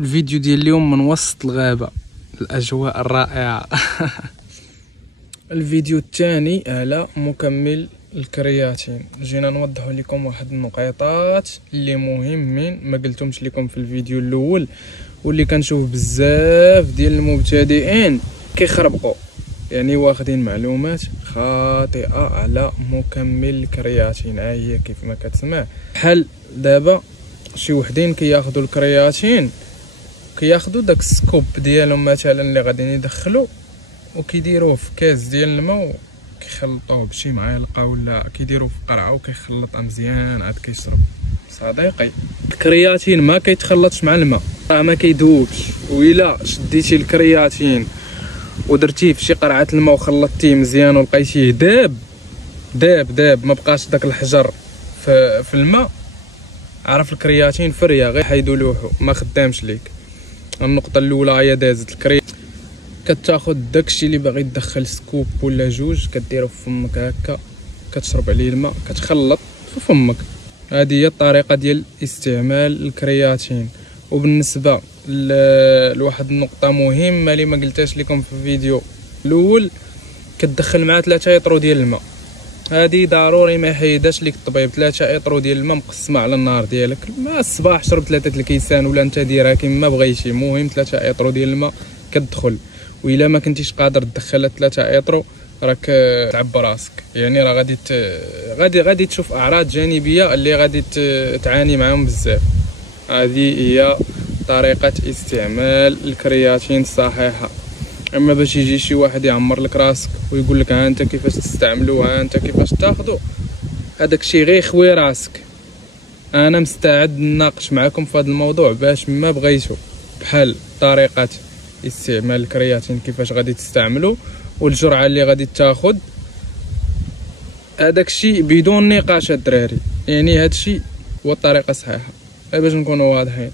الفيديو ديال اليوم من وسط الغابة، الأجواء الرائعة. الفيديو الثاني على مكمل الكرياتين. جينا نوضح لكم واحد النقيطات اللي مهمين ما قلتهمش لكم في الفيديو الاول، واللي كنشوف بزاف ديال المبتدئين كيخربقوا، يعني واخدين معلومات خاطئة على مكمل الكرياتين. هي كيف ما كتسمع، بحال دابا شي وحدين كياخذوا الكرياتين، كياخذوا داك السكوب ديالهم مثلا اللي غاديين يدخلوا وكيديروه في كاس ديال الماء وكيخلطوه بشي معلقه، ولا كيديروه في قرعه وكيخلطها مزيان عاد كيشرب. صديقي، الكرياتين ما كيتخلطش مع الماء، راه ما كيذوبش. وإلا شديتي الكرياتين ودرتيه في شي قرعه الماء وخلطتيه مزيان ولقيتيه داب ما بقاش داك الحجر في الماء، عرف الكرياتين فريه، غير حيدو لوحو ما خدامش ليك. النقطه الاولى هي دازت الكرياتين، كتاخذ داكشي اللي باغي تدخل سكوب ولا جوج، كديرو في فمك هكا، كتشرب عليه الماء، كتخلط في فمك. هذه هي الطريقه ديال استعمال الكرياتين. وبالنسبه لواحد النقطه مهمه اللي ما قلتهاش لكم في الفيديو الاول، كتدخل معاه 3 اطرو ديال الماء. هذه ضروري ما يحيدهاش ليك الطبيب. 3 اطرو ديال الماء مقسمه على النهار ديالك. ما الصباح شرب 3 الكيسان، ولا انت ديرها كيما بغيتي، المهم 3 اطرو ديال الماء كتدخل. وإلا ما كنتيش قادر تدخل 3 اطرو راك تعب راسك، يعني راه غادي تشوف اعراض جانبيه اللي غادي تعاني معاهم بزاف. هذه هي طريقه استعمال الكرياتين الصحيحه. اما باش يجي شي واحد يعمر لك راسك ويقول لك ها انت كيفاش تستعملو، ها انت كيفاش تاخذو، هذاك الشيء غير يخوي راسك. انا مستعد نناقش معكم في هذا الموضوع باش ما بغيتو، بحال طريقه استعمال الكرياتين كيفاش غادي تستعملو والجرعه اللي غادي تاخذ. هذاك الشيء بدون نقاش الدراري، يعني هذا الشيء هو الطريقه الصحيحه باش نكونوا واضحين.